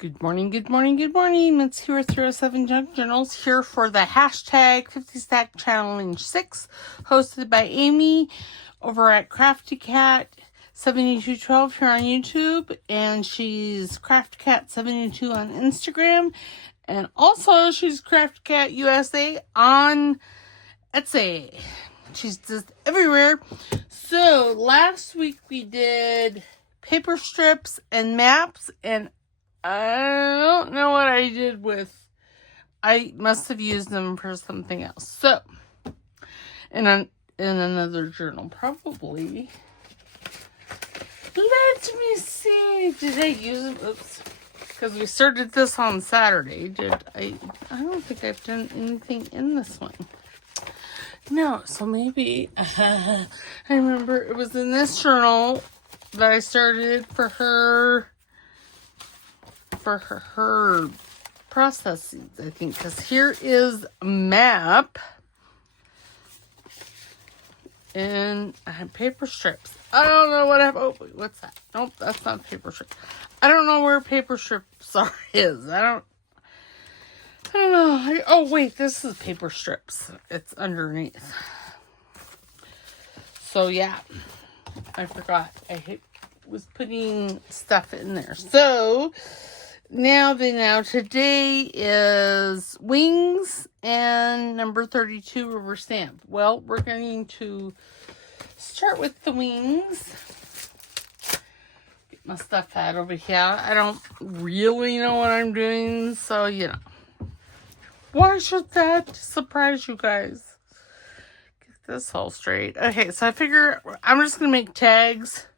Good morning, good morning, good morning. It's here 307 Junk Journals here for the hashtag 50 Stack Challenge 6, hosted by Amy over at Crafty Cat 7212 here on YouTube, and she's Crafty Cat 72 on Instagram, and also she's Crafty Cat USA on Etsy. She's just everywhere. So last week we did paper strips and maps, and I don't know what I did with. I must have used them for something else. So, in another journal, probably. Let me see. Did I use them? Oops. Because we started this on Saturday. I don't think I've done anything in this one. No, so maybe. I remember it was in this journal that I started for her processes, I think, because here is a map and I have paper strips. I don't know what I have. Oh, wait, what's that? Nope, that's not paper strip. I don't know where paper strips is. I don't know. Oh, wait, this is paper strips. It's underneath. So, yeah, I forgot. I was putting stuff in there. So, now today is wings and number 32 rubber stamp. Well, we're going to start with the wings. Get my stuff out over here. I don't really know what I'm doing, so you know. Why should that surprise you guys? Get this all straight. Okay, so I figure I'm just going to make tags,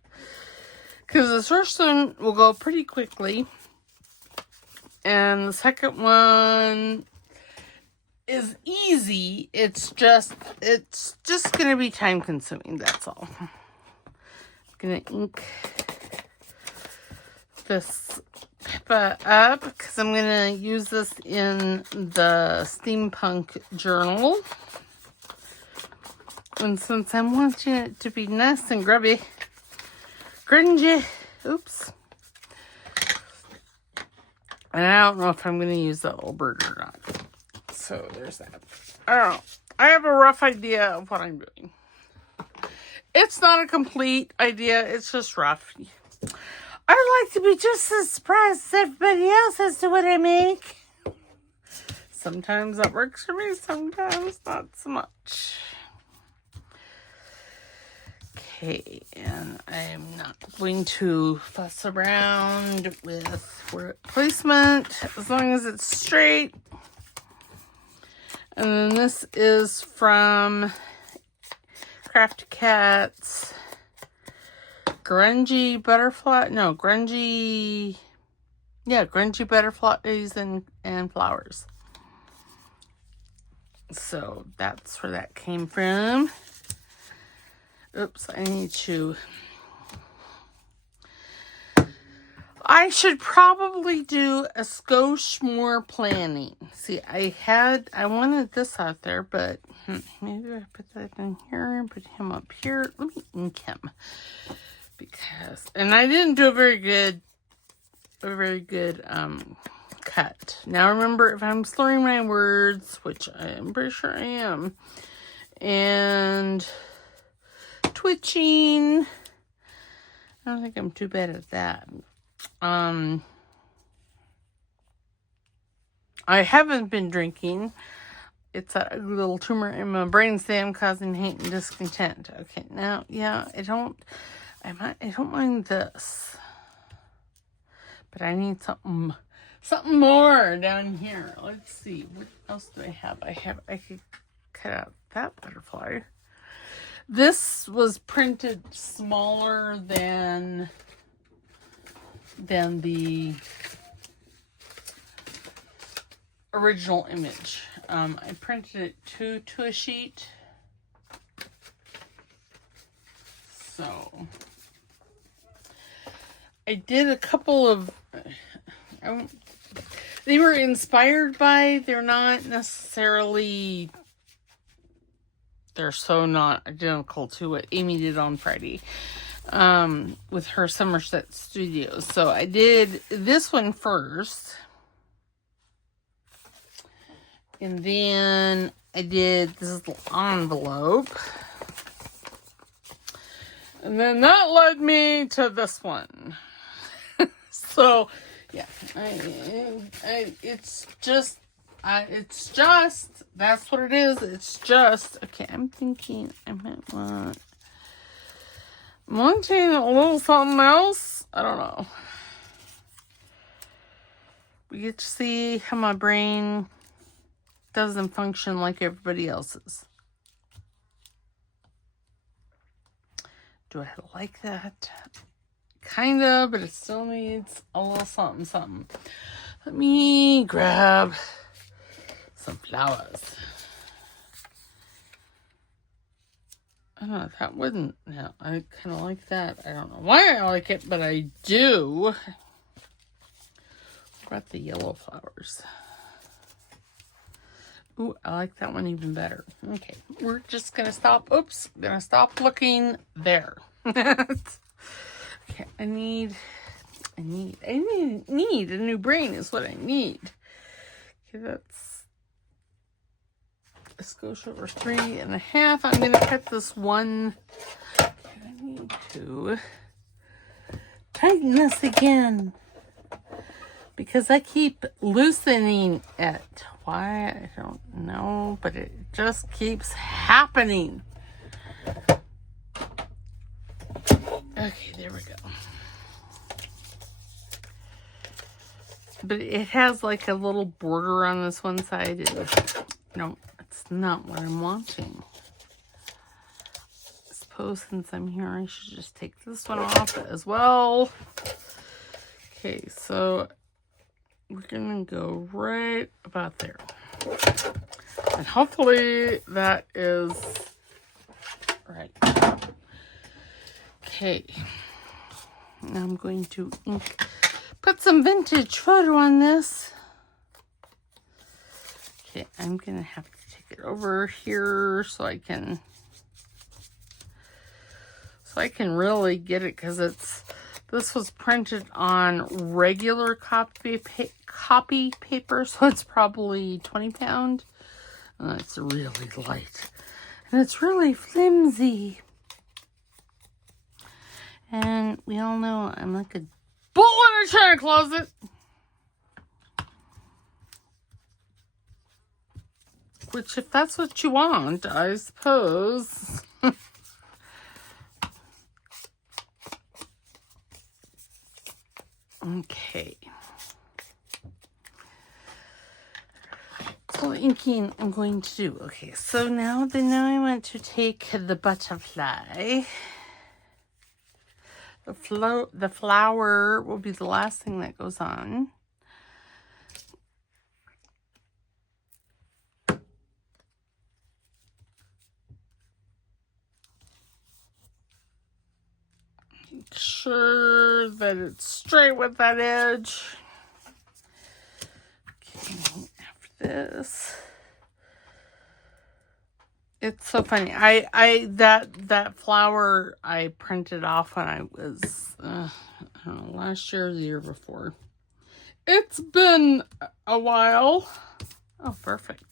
because the first one will go pretty quickly. And the second one is easy. It's just going to be time consuming. That's all. I'm going to ink this paper up because I'm going to use this in the steampunk journal. And since I'm wanting it to be nice and grungy, oops. And I don't know if I'm going to use that little bird or not. So there's that. I don't know. I have a rough idea of what I'm doing. It's not a complete idea. It's just rough. I like to be just as surprised as everybody else as to what I make. Sometimes that works for me. Sometimes not so much. Okay, and I'm not going to fuss around with placement as long as it's straight. And then this is from Crafty Cats. Grungy butterflies and flowers. So that's where that came from. Oops, I should probably do a skosh more planning. See, I wanted this out there, but maybe I put that in here and put him up here. Let me ink him. And I didn't do a very good cut. Now remember, if I'm slurring my words, which I am pretty sure I am, and twitching, I don't think I'm too bad at that. I haven't been drinking. It's a little tumor in my brainstem causing hate and discontent. Okay, now, yeah, I don't mind this, but I need something more down here. Let's see, what else do I have? I could cut out that butterfly. This was printed smaller than the original image. I printed it to a sheet. So I did a couple of, they were inspired by, they're not necessarily, they're so not identical to what Amy did on Friday. with her Somerset Studios. So I did this one first. And then I did this little envelope. And then that led me to this one. So, yeah. It's just, that's what it is. It's just, okay, I'm thinking I might want, I'm wanting a little something else. I don't know. We get to see how my brain doesn't function like everybody else's. Do I like that? Kind of, but it still needs a little something, something. Let me grab some flowers. I don't know, that wouldn't, no, I kind of like that. I don't know why I like it, but I do. What about the yellow flowers? Ooh, I like that one even better. Okay, we're just gonna stop. Oops, gonna stop looking there. Okay, I need a new brain is what I need. Okay, let's go over 3.5. I'm gonna cut this one. I need to tighten this again because I keep loosening it. Why? I don't know, but it just keeps happening. Okay, there we go. But it has like a little border on this one side. No, it's not what I'm wanting. I suppose since I'm here, I should just take this one off as well. Okay, so we're gonna go right about there. And hopefully that is right. Okay. Now I'm going to put some vintage photo on this. Okay, I'm gonna have to take it over here so I can really get it, because this was printed on regular copy paper, so it's probably 20 pound. And it's really light. And it's really flimsy. And we all know I'm like a bull in a china closet. Which, if that's what you want, I suppose. Okay. So inking I'm going to do. Okay, so now I want to take the butterfly. The flower will be the last thing that goes on. Make sure that it's straight with that edge. Okay, after this. It's so funny. That flower I printed off when I was, I don't know, last year or the year before. It's been a while. Oh, perfect.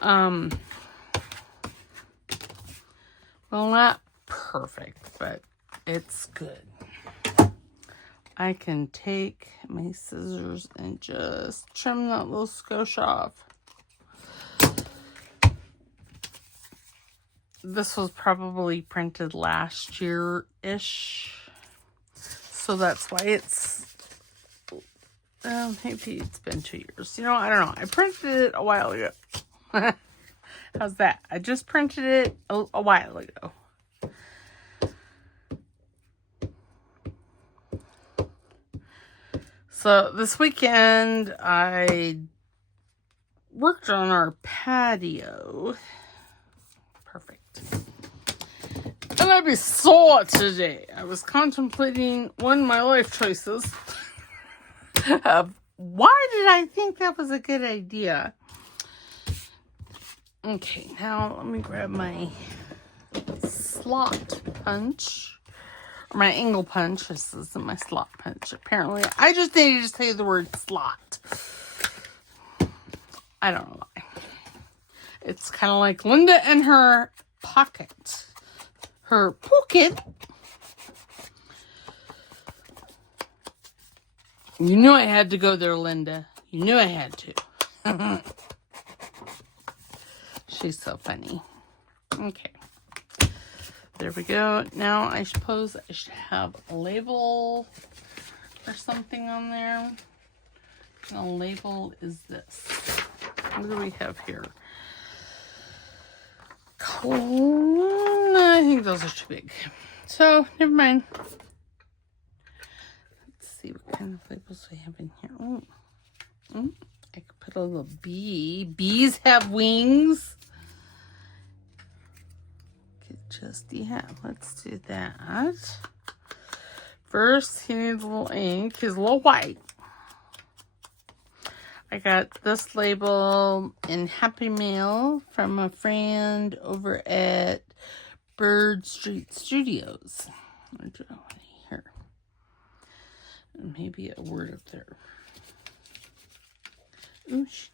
Well, not perfect, but it's good. I can take my scissors and just trim that little skosh off. This was probably printed last year-ish. So that's why it's, maybe it's been 2 years. You know, I don't know. I printed it a while ago. How's that? I just printed it a while ago. So this weekend I worked on our patio. Perfect. And I saw it today. I was contemplating one of my life choices of why did I think that was a good idea. Okay, now let me grab my slot punch. Or my angle punch. This isn't my slot punch, apparently. I just needed to say the word slot. I don't know why. It's kind of like Linda and her pocket. Her pocket. You knew I had to go there, Linda. You knew I had to. She's so funny. Okay. There we go. Now I suppose I should have a label or something on there. And a label is this. What do we have here? I think those are too big. So, never mind. Let's see what kind of labels we have in here. Oh, I could put a little bee. Bees have wings. Yeah, let's do that. First, he needs a little ink. He's a little white. I got this label in Happy Mail from a friend over at Bird Street Studios. What do I want here? Maybe a word up there. Ooh, she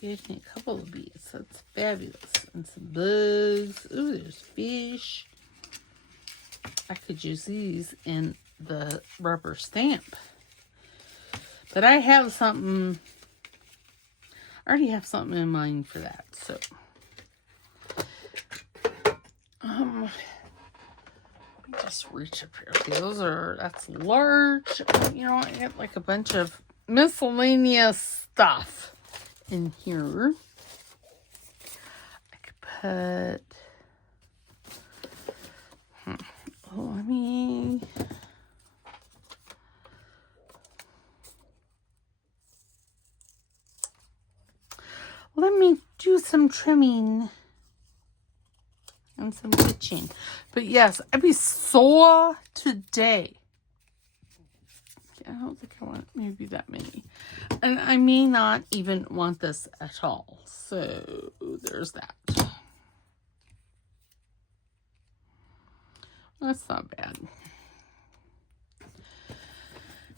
gave me a couple of bees. That's fabulous. And some bugs. Ooh, there's fish. I could use these in the rubber stamp. But I have something. I already have something in mind for that. So, let me just reach up here. Okay, that's large. You know, I got like a bunch of miscellaneous stuff in here. I could put, let me do some trimming and some stitching. But yes, I'd be sore today. I don't think I want maybe that many. And I may not even want this at all. So there's that. That's not bad.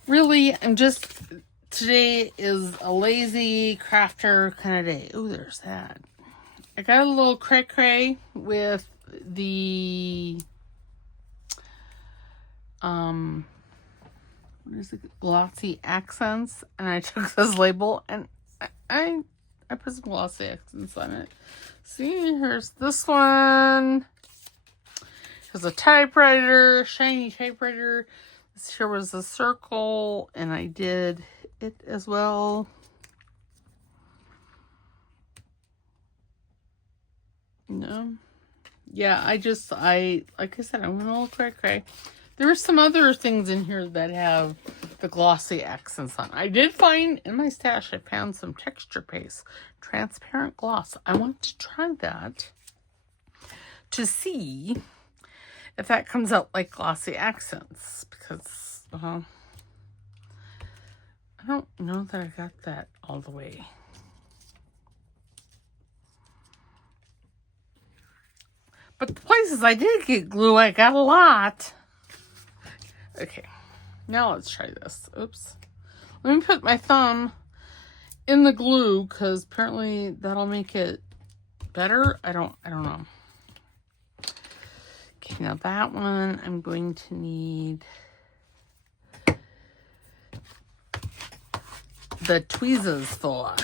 Really, today is a lazy crafter kind of day. Oh, there's that. I got a little cray-cray with the, what is it? Glossy accents. And I took this label and I put some glossy accents on it. See, here's this one. There's a typewriter, shiny typewriter. This here was a circle, and I did it as well. No. Yeah, like I said, I went all cray-cray. There are some other things in here that have the glossy accents on. I did find in my stash, I found some texture paste, transparent gloss. I want to try that to see if that comes out like glossy accents, because I don't know that I got that all the way. But the places I did get glue, I got a lot. Okay, now let's try this. Oops. Let me put my thumb in the glue, because apparently that'll make it better. I don't know. Okay, now that one I'm going to need the tweezers for.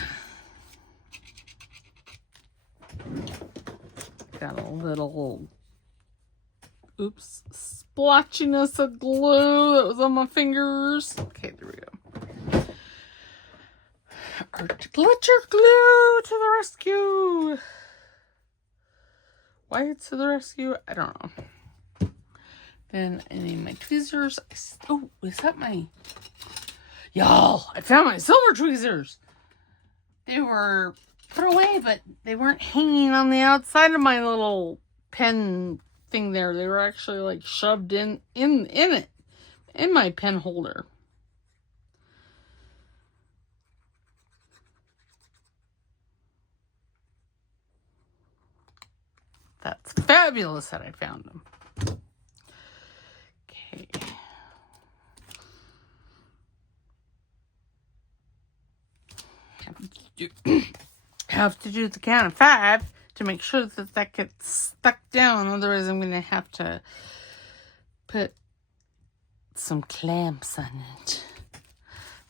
Got a little, oops, splotchiness of glue that was on my fingers. Okay, there we go. Art Glitter Glue to the rescue. Why it's to the rescue, I don't know. Then I need my tweezers. Oh, is that my... Y'all, I found my silver tweezers. They were put away, but they weren't hanging on the outside of my little pen thing there. They were actually like shoved in it, in my pen holder. That's fabulous that I found them. Okay. have to do the count of 5 to make sure that that gets stuck down. Otherwise, I'm going to have to put some clamps on it.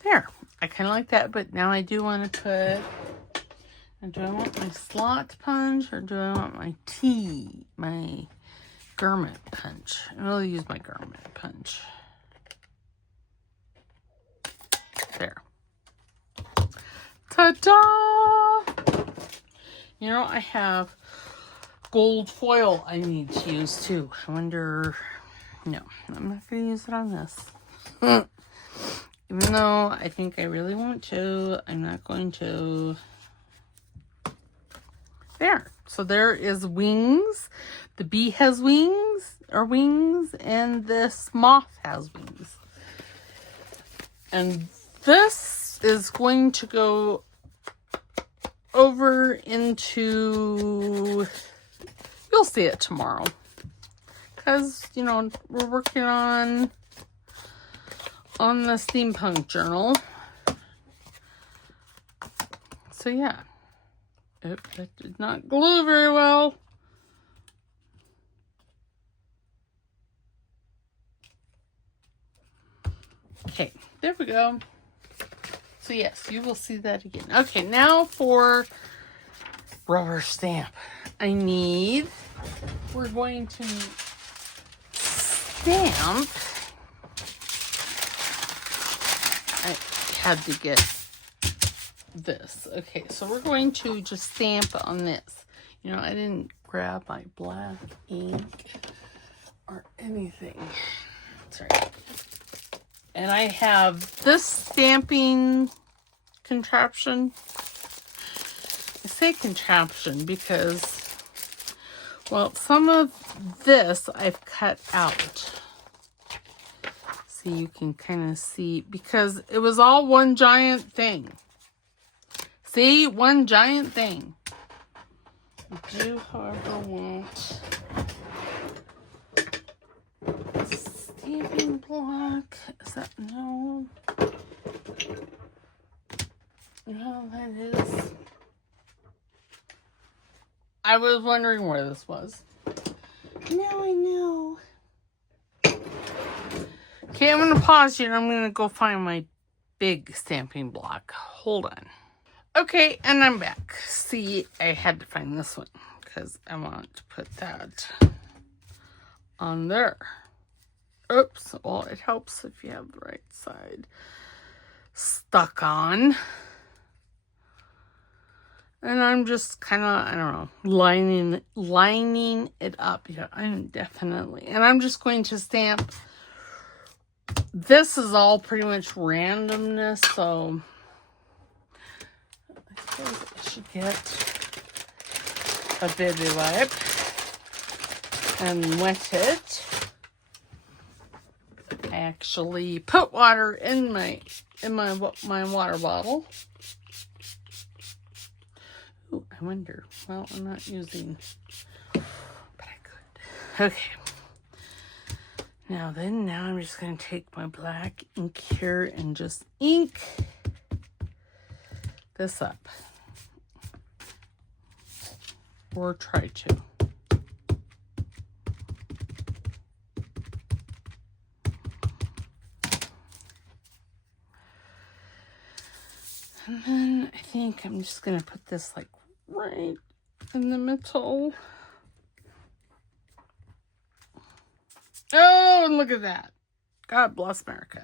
There. I kind of like that, but now I do want to put... Do I want my slot punch or do I want my garment punch? I'll use my garment punch. There. Ta-da! You know, I have gold foil I need to use too. I wonder... No, I'm not going to use it on this. Even though I think I really want to, I'm not going to... There. So there is wings. The bee has wings, and this moth has wings. And this is going to go over into... You'll see it tomorrow. Because, you know, we're working on the steampunk journal. So, yeah. Oop, that did not glue very well. Okay, there we go. So yes, you will see that again. Okay, now for rubber stamp. We're going to stamp. I had to get this. Okay, so we're going to just stamp on this. You know, I didn't grab my black ink or anything. Sorry. And I have this stamping contraption. I say contraption because, well, some of this I've cut out. So you can kind of see, because it was all one giant thing. See? One giant thing. I do, however, want a stamping block. Is that... No. No, that is... I was wondering where this was. Now I know. Okay, I'm going to pause here and I'm going to go find my big stamping block. Hold on. Okay, and I'm back. See, I had to find this one because I want to put that on there. Oops. Well, it helps if you have the right side stuck on. And I'm just kind of, I don't know, lining it up. Yeah, I'm definitely. And I'm just going to stamp. This is all pretty much randomness, so I suppose I should get a baby wipe and wet it. I actually put water in my water bottle. Ooh, I wonder. Well, I'm not using, but I could. Okay. Now I'm just going to take my black ink here and just ink this up. Or try to. And then I think I'm just going to put this like right in the middle. Oh, and look at that. God bless America.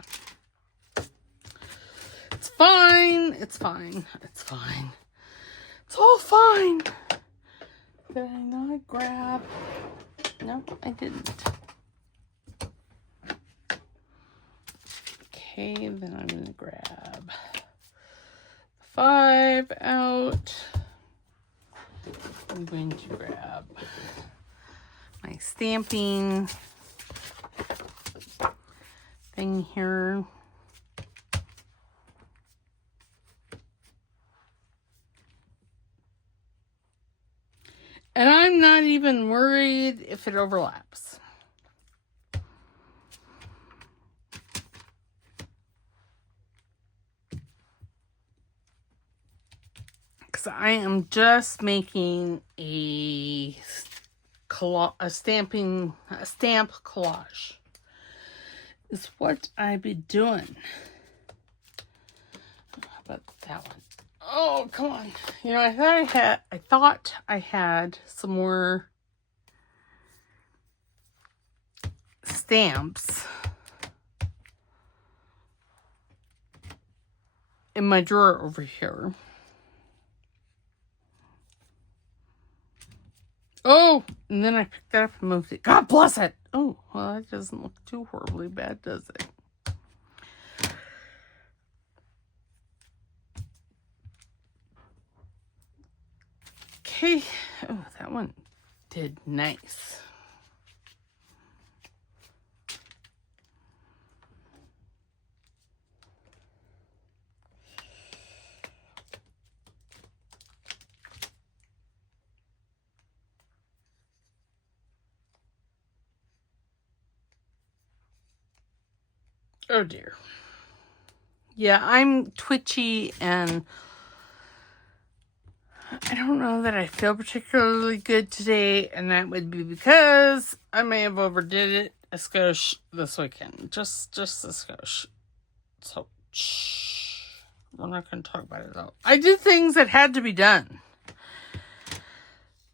It's fine. It's fine. It's fine. It's all fine. Did I not grab? No, I didn't. Okay, then I'm going to grab 5 out. I'm going to grab my stamping thing here. And I'm not even worried if it overlaps. because I am just making a stamp collage. Is what I be doing. How about that one? Oh, come on. You know, I thought I had some more stamps in my drawer over here. Oh, and then I picked that up and moved it. God bless it. Oh, well, that doesn't look too horribly bad, does it? Okay. Oh, that one did nice. Oh dear. Yeah, I'm twitchy and I don't know that I feel particularly good today, and that would be because I may have overdid it a skosh this weekend. Just a skosh. So, shh. We're not going to talk about it though. I did things that had to be done.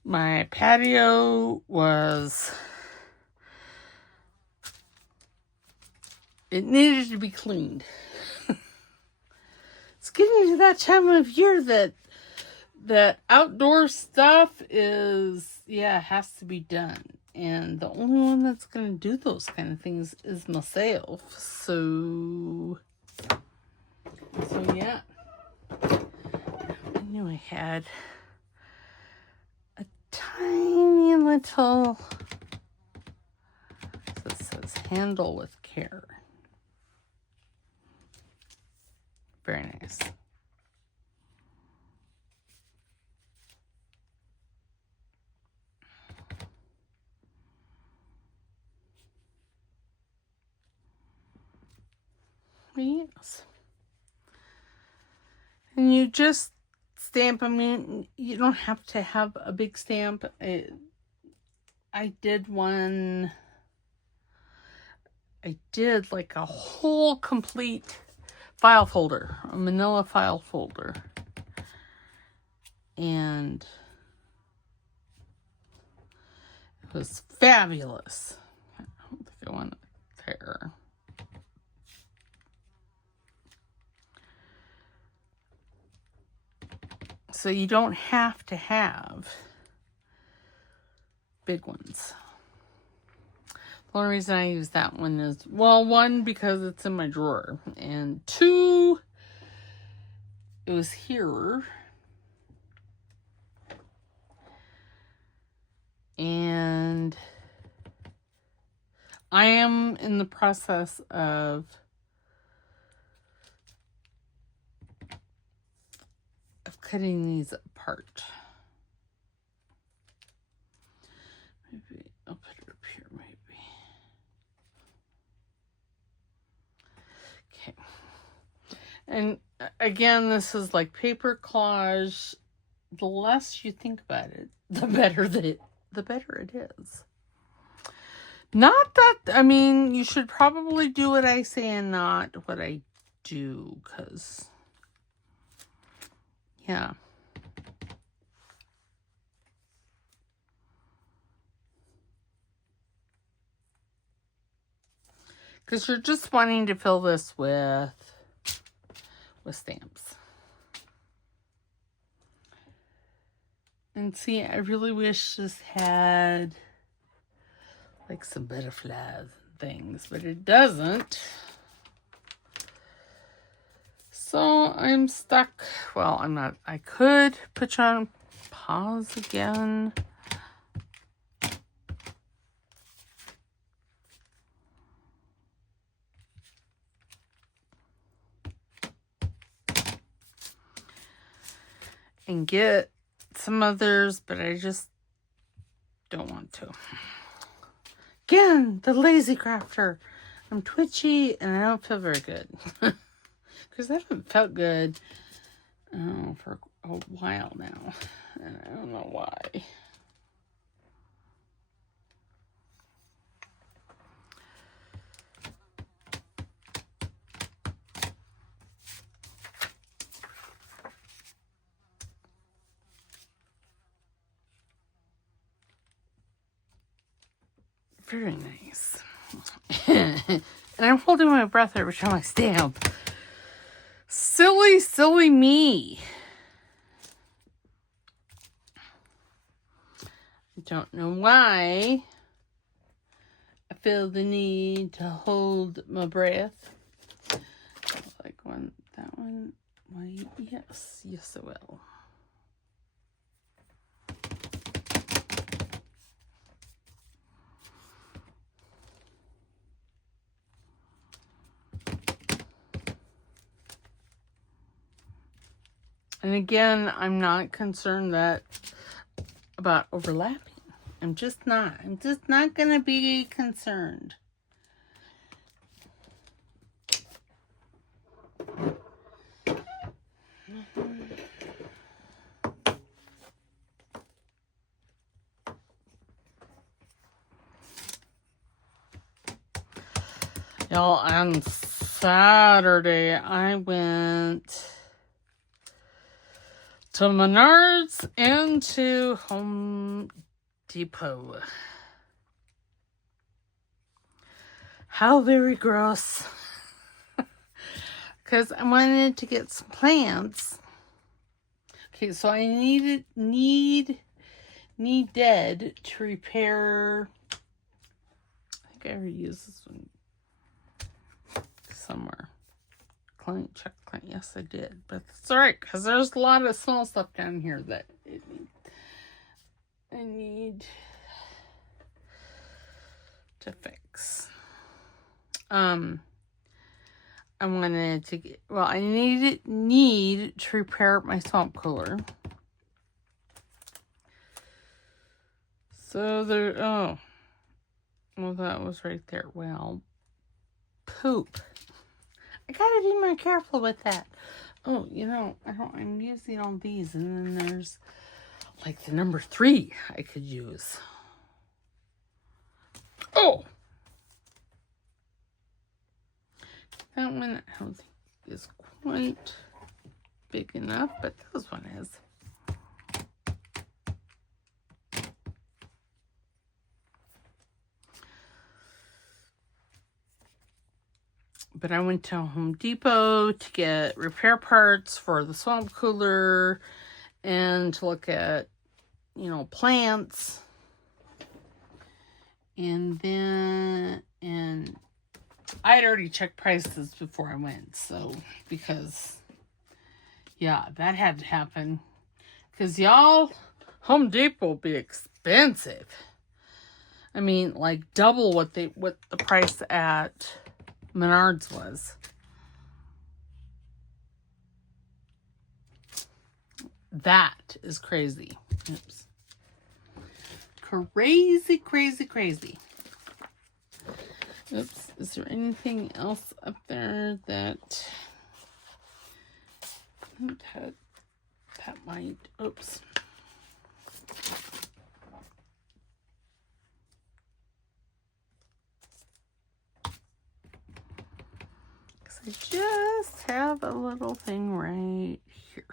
My patio was... It needed to be cleaned. It's getting to that time of year that outdoor stuff is, has to be done. And the only one that's going to do those kind of things is myself. So yeah. I knew I had a tiny little, so it says handle with care. Very nice. Yes. And you just stamp. I mean, you don't have to have a big stamp. I did one. I did like a whole complete file folder, a manila file folder. And it was fabulous. I don't think I want it there. So you don't have to have big ones. The only reason I use that one is, well, one, because it's in my drawer. And two, it was here. And I am in the process of cutting these apart. Maybe I'll put it up here, maybe. Okay. And again, this is like paper collage. The less you think about it, the better it is. Not that, I mean, you should probably do what I say and not what I do, because, yeah. Because you're just wanting to fill this with stamps. And see, I really wish this had like some butterflies and things, but it doesn't. So I'm stuck. Well, I'm not. I could put you on pause again. And get some others, but I just don't want to. Again, the lazy crafter. I'm twitchy and I don't feel very good. Because I haven't felt good for a while now, and I don't know why. Very nice. And I'm holding my breath every time I stamp. Silly, silly me. I don't know why I feel the need to hold my breath. Like that one. Why, yes, I will. And again, I'm not concerned about overlapping. I'm just not going to be concerned. Y'all, on Saturday, I went to Menards and to Home Depot. How very gross. Because I wanted to get some plants. Okay, so I needed to repair. I think I already used this one somewhere. Check client. Yes, I did. But it's alright, because there's a lot of small stuff down here that I need to fix. I wanted to get, well, I need to repair my swamp cooler. So there, oh, well, that was right there. Well, poop. I gotta be more careful with that. Oh, you know, I'm using all these, and then there's like the number 3 I could use. Oh! That one I don't think is quite big enough, but this one is. But I went to Home Depot to get repair parts for the swamp cooler and to look at, plants. And I had already checked prices before I went, so, because, yeah, that had to happen. Because, y'all, Home Depot will be expensive. I mean, like, double what the price at Menards was. That is crazy. Oops. Crazy, crazy, crazy. Oops. Is there anything else up there that might, oops. I just have a little thing right here.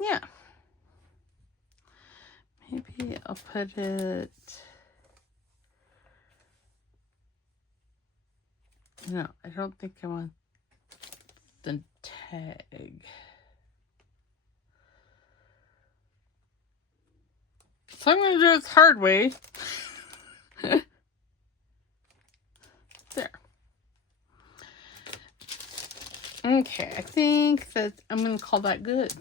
Yeah. Maybe I'll put it. No, I don't think I want the tag. So I'm going to do it the hard way. There. Okay, I think that I'm going to call that good.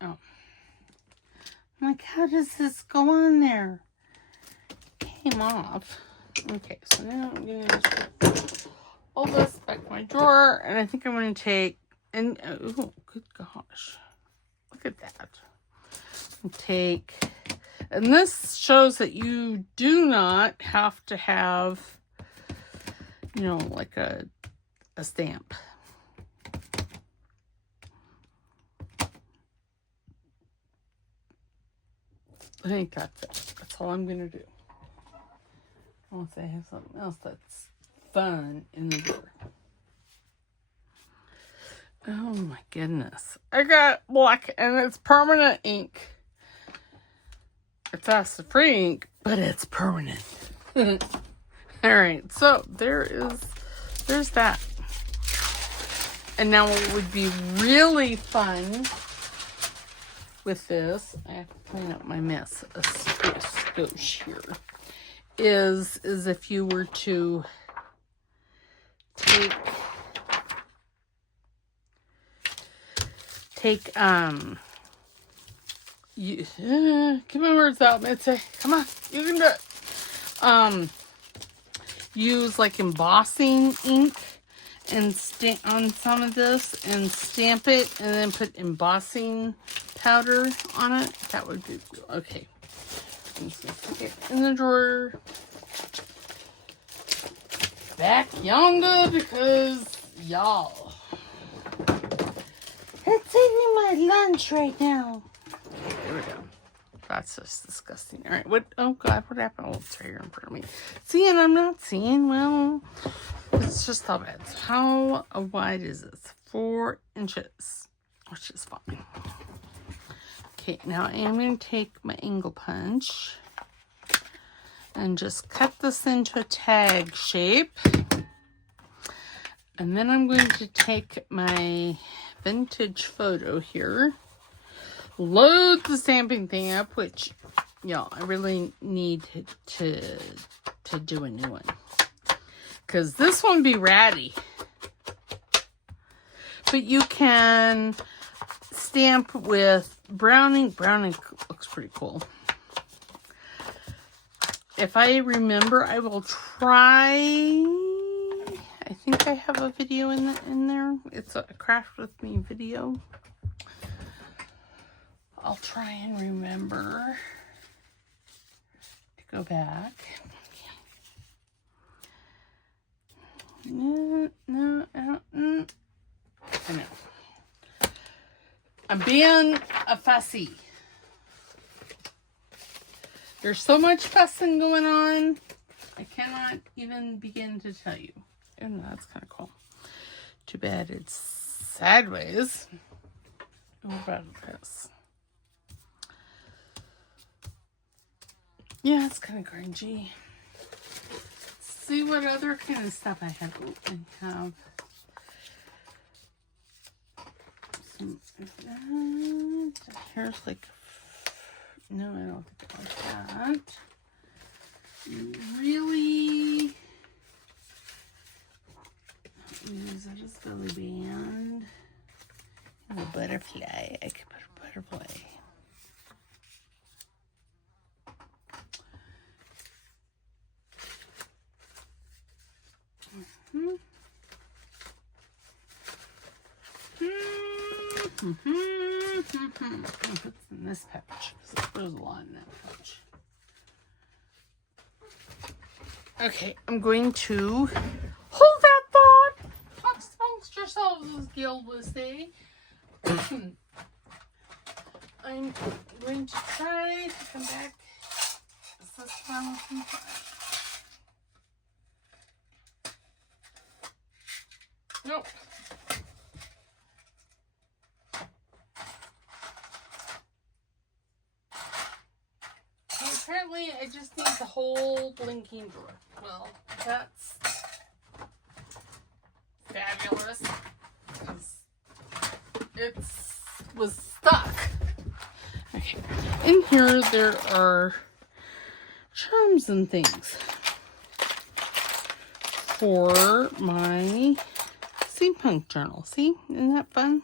Oh. I'm like, how does this go on there? Came off. Okay, so now I'm going to just all this back in my drawer, and I think I'm going to take, and oh, good gosh. Look at that. Take And this shows that you do not have to have, you know, like a stamp. I think that's it. That's all I'm going to do. Unless I have something else that's fun in the drawer. Oh my goodness. I got black and it's permanent ink. It's acid free ink, but it's permanent. Alright, so there's that. And now what would be really fun with this, I have to clean up my mess a skosh here, is if you were to take get my words out, Mitzi. Come on, you can do it. Use like embossing ink and stamp on some of this and stamp it, and then put embossing powder on it. That would be okay. I'm just gonna stick it in the drawer back yonder because y'all, it's eating my lunch right now. There we go. That's just disgusting. All right, what? Oh God, what happened? Oh, it's right here in front of me. See, and I'm not seeing well. It's just how bad. So how wide is this? 4 inches, which is fine. Okay, now I am going to take my angle punch and just cut this into a tag shape. And then I'm going to take my vintage photo here, load the stamping thing up, which, y'all, I really need to do a new one. Because this one be ratty. But you can stamp with brown ink. Brown ink looks pretty cool. If I remember, I will try. I think I have a video in there. It's a craft with me video. I'll try and remember to go back. No, I know. I'm being a fussy. There's so much fussing going on, I cannot even begin to tell you. And that's kind of cool. Too bad it's sideways. What about this? Yeah, it's kind of grungy. See what other kind of stuff I have. I have some. Here's like. No, I don't think I like that. Really. Use that as belly band. And a butterfly. I could put a butterfly. What's in this pouch? There's a lot in that pouch. Okay, I'm going to hold that thought. Talk amongst yourselves, as Guild would say. I'm going to try to come back. Is this what I'm looking for? Nope. So apparently I just need the whole blinking drawer. Well, that's fabulous because it was stuck. Okay, in here there are charms and things for my steampunk journal. See, isn't that fun?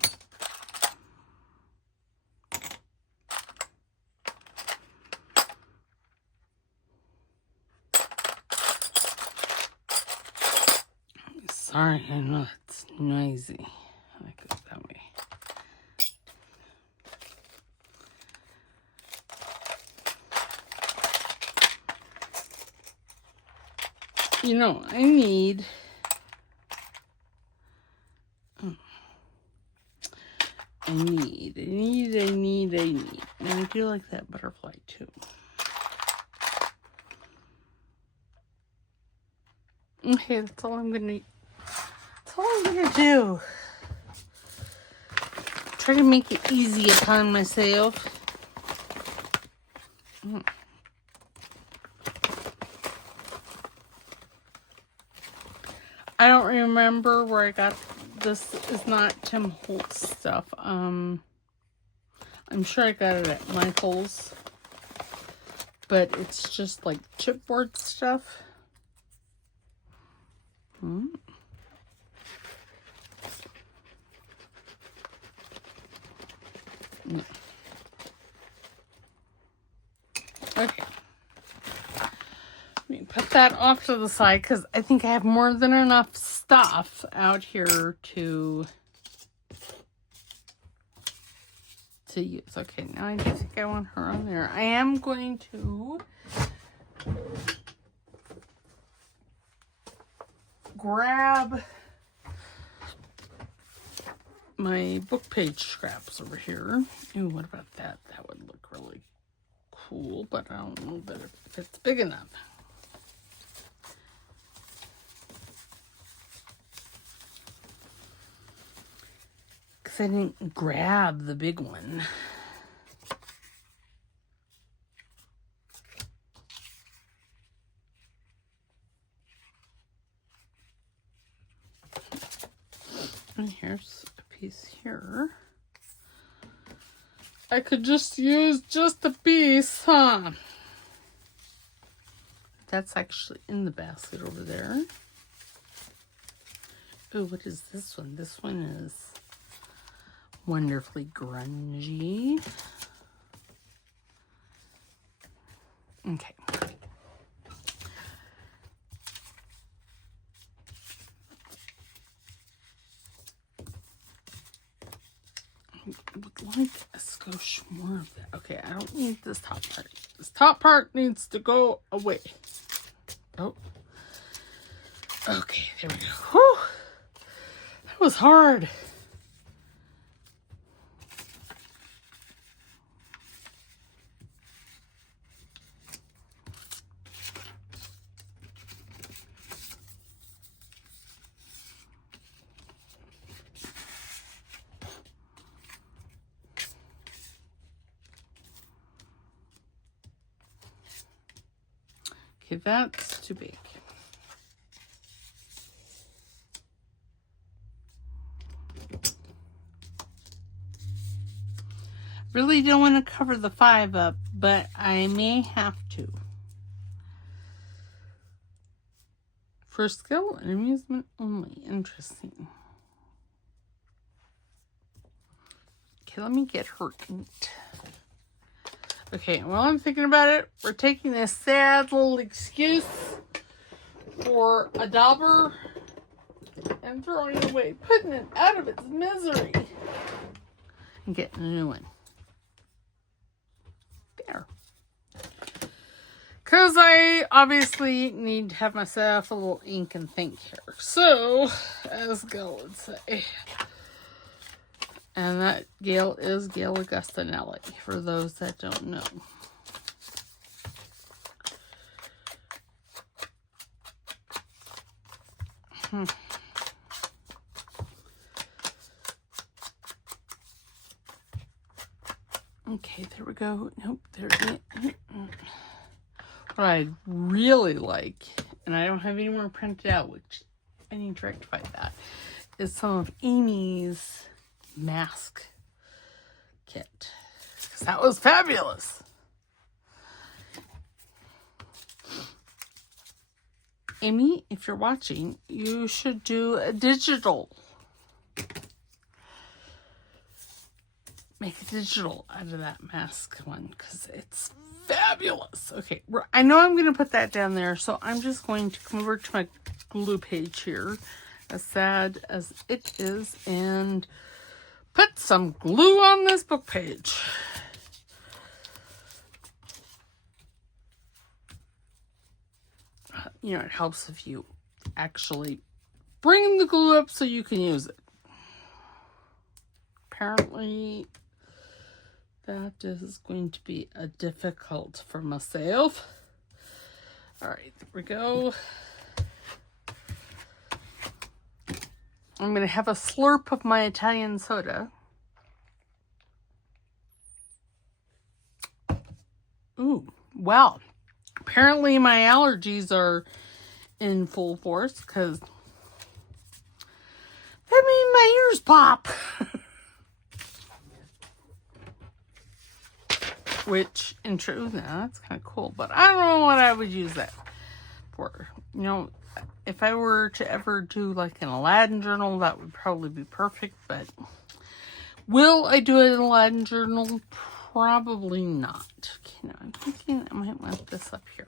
Sorry, I know it's noisy. I like it that way. You know, I need... I need. And I do like that butterfly too. Okay, that's all I'm gonna do. Try to make it easy upon myself. I don't remember where I got this. Is not Tim Holtz stuff. I'm sure I got it at Michael's, but it's just like chipboard stuff. No. Okay. Let me put that off to the side because I think I have more than enough stuff out here to use. Okay, now I do think I want her on there. I am going to grab my book page scraps over here. Ooh, what about that? That would look really cool, but I don't know that if it's big enough. Because I didn't grab the big one. And here's a piece here. I could just use just a piece, huh? That's actually in the basket over there. Oh, what is this one? This one is wonderfully grungy. Okay. I would like a skosh more of that. Okay, I don't need this top part. This top part needs to go away. Oh. Okay, there we go. Whew. That was hard. Okay, that's too big. Really don't want to cover the 5 up, but I may have to. For skill and amusement only. Interesting. Okay, let me get her inked. Okay, while I'm thinking about it, we're taking this sad little excuse for a dauber and throwing it away, putting it out of its misery, and getting a new one. There. Because I obviously need to have myself a little ink and think here. So, as Gail would say. And that Gail is Gail Augustinelli, for those that don't know. Okay, there we go. Nope, there it is. What I really like, and I don't have any more printed out, which I need to rectify that, is some of Amy's mask kit, because that was fabulous. Amy, if you're watching, you should do a digital. Make a digital out of that mask one, because it's fabulous. Okay, I know I'm going to put that down there, so I'm just going to come over to my glue page here, as sad as it is, and put some glue on this book page. you know, it helps if you actually bring the glue up so you can use it. Apparently, that is going to be a difficult for myself. All right, there we go. I'm going to have a slurp of my Italian soda. Ooh, wow. Apparently my allergies are in full force because that made my ears pop. Which, in truth, that's kind of cool. But I don't know what I would use that for. You know, if I were to ever do like an Aladdin journal, that would probably be perfect. But will I do an Aladdin journal? Probably not. Okay, now I'm thinking I might want this up here.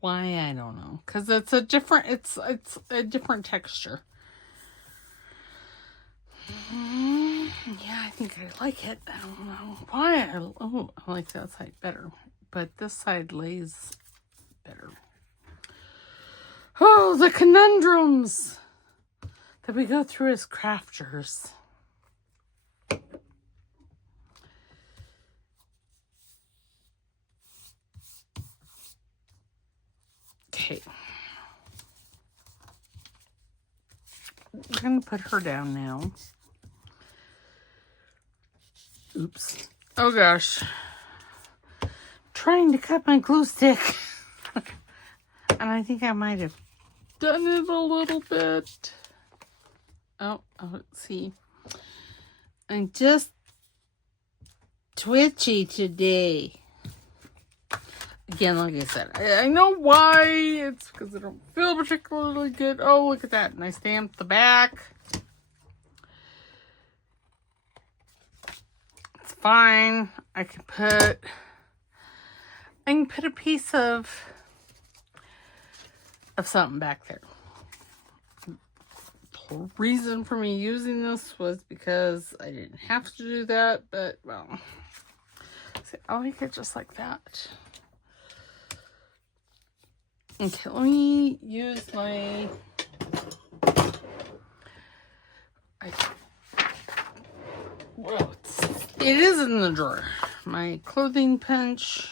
Why? I don't know. Because it's a different, it's a different texture. Yeah, I think I like it. I don't know why. I like that side better. But this side lays better. Oh, the conundrums that we go through as crafters. Okay. We're going to put her down now. Oops. Oh gosh. Trying to cut my glue stick. And I think I might have done it a little bit. Oh, let's see. I'm just twitchy today. Again, like I said, I know why. It's because I don't feel particularly good. Oh, look at that. And I stamped the back. It's fine. I can put a piece of something back there. The reason for me using this was because I didn't have to do that, but, well, see, I like it just like that. Okay, let me use my, well, it is in the drawer. My clothing punch.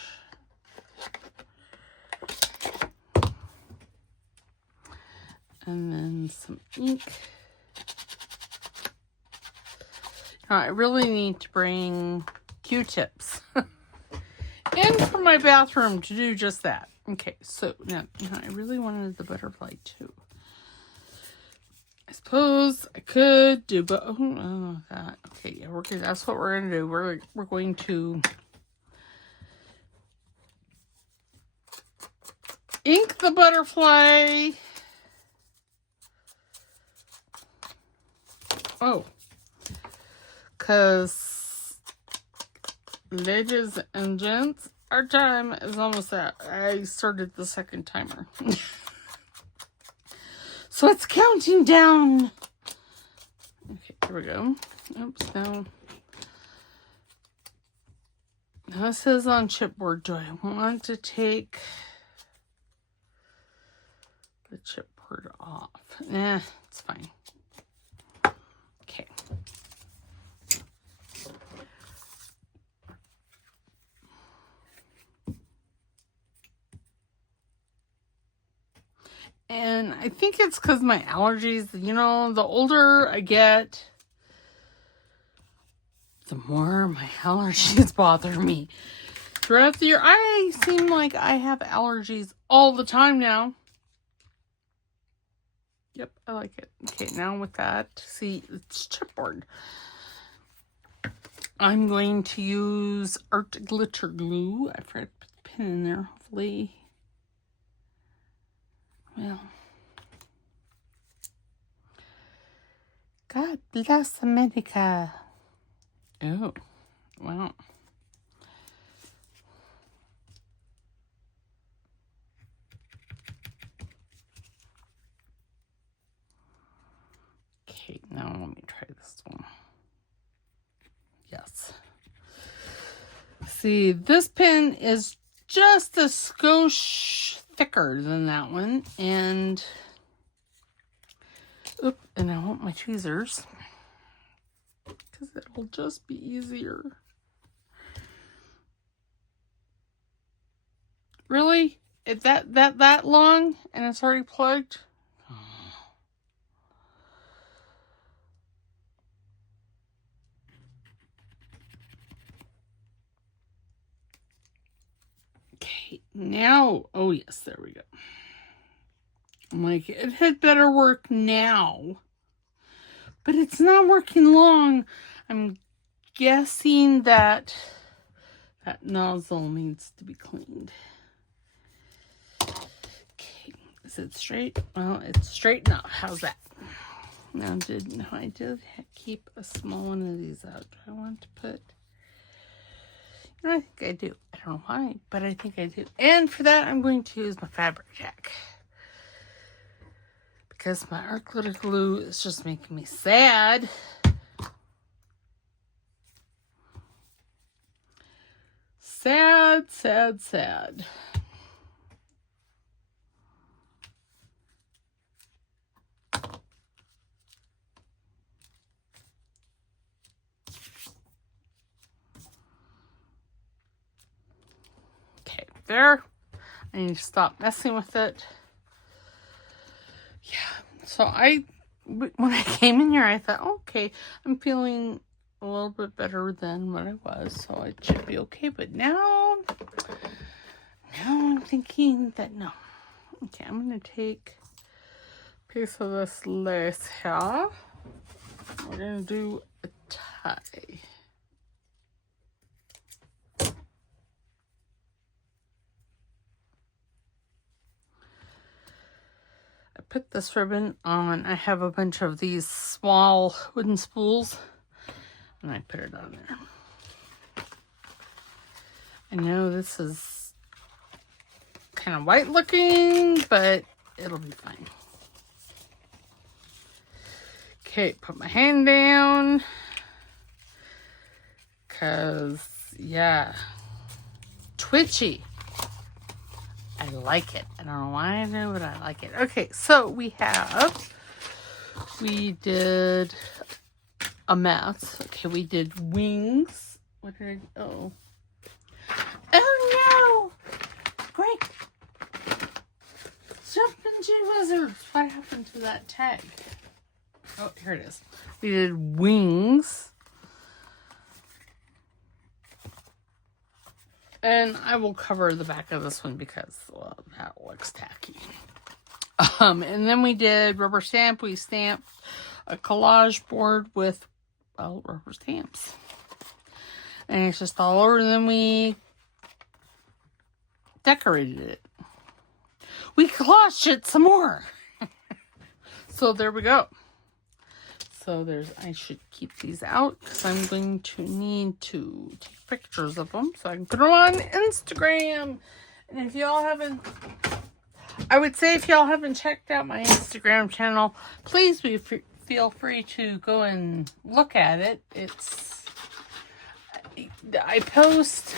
And then some ink. Now, I really need to bring Q-tips in from my bathroom to do just that. Okay, so now I really wanted the butterfly too. I suppose I could do, but oh God. Okay, yeah, that's what we're gonna do. We're going to ink the butterfly. Oh, because ladies and gents, our time is almost out. I started the second timer. So it's counting down. Okay, here we go. Oops, no. Now it says on chipboard, do I want to take the chipboard off? Nah, it's fine. Okay. And I think it's because my allergies, you know, the older I get, the more my allergies bother me. Throughout the year, I seem like I have allergies all the time now. Yep, I like it. Okay, now with that, see, it's chipboard. I'm going to use art glitter glue. I forgot to put the pin in there, hopefully. Well, God bless America. Oh, wow. Okay, now let me try this one. Yes. See, this pin is just a skosh thicker than that one. And, and I want my tweezers because it'll just be easier. Really? Is that long and it's already plugged? Okay, now, oh yes, there we go. I'm like, it had better work now. But it's not working long. I'm guessing that that nozzle needs to be cleaned. Okay, is it straight? Well, it's straight enough. How's that? Now, I did keep a small one of these out. Do I want to put... I think I do. I don't know why, but I think I do. And for that, I'm going to use my fabric jack. Because my art glitter glue is just making me sad. Sad, sad, sad. Okay, there. I need to stop messing with it. Yeah, so when I came in here, I thought, okay, I'm feeling a little bit better than what I was, so it should be okay. But now I'm thinking that no. Okay, I'm going to take a piece of this lace here. We're going to do a tie. Put this ribbon on. I have a bunch of these small wooden spools and I put it on there. I know this is kind of white looking, but it'll be fine. Okay, put my hand down because, yeah, twitchy. I like it. I don't know why I know, but I like it. Okay, so we did a mess. Okay, we did wings. What did I, oh no! Great! Jumpin' G Wizards! What happened to that tag? Oh, here it is. We did wings. And I will cover the back of this one because, well, that looks tacky. And then we did rubber stamp. We stamped a collage board with, well, rubber stamps. And it's just all over. And then we decorated it. We collaged it some more. So there we go. So I should keep these out because I'm going to need to take pictures of them so I can put them on Instagram. And if y'all haven't, I would say if y'all haven't checked out my Instagram channel, please feel free to go and look at it. I post,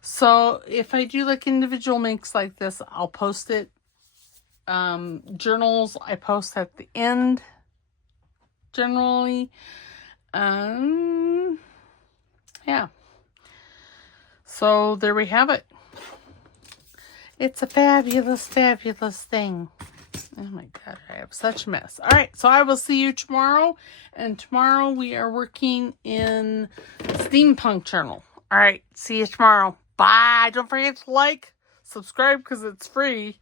so if I do like individual makes like this, I'll post it. Journals, I post at the end. Generally, yeah. So there we have it. It's a fabulous, fabulous thing. Oh my God, I have such a mess. All right, so I will see you tomorrow. And tomorrow we are working in Steampunk Journal. All right, see you tomorrow. Bye. Don't forget to like, subscribe because it's free,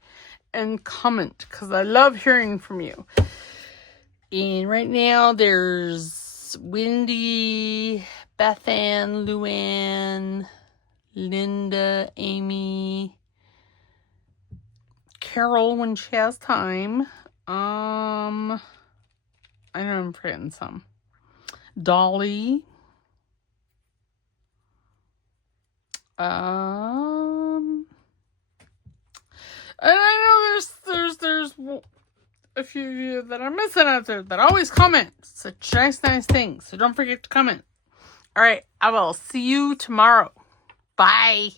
and comment because I love hearing from you. And right now, there's Wendy, Beth Ann, Luann, Linda, Amy, Carol when she has time. I know I'm forgetting some. Doily. And I know there's a few of you that are missing out there that always comment such nice things. So don't forget to comment. All right, I will see you tomorrow. Bye.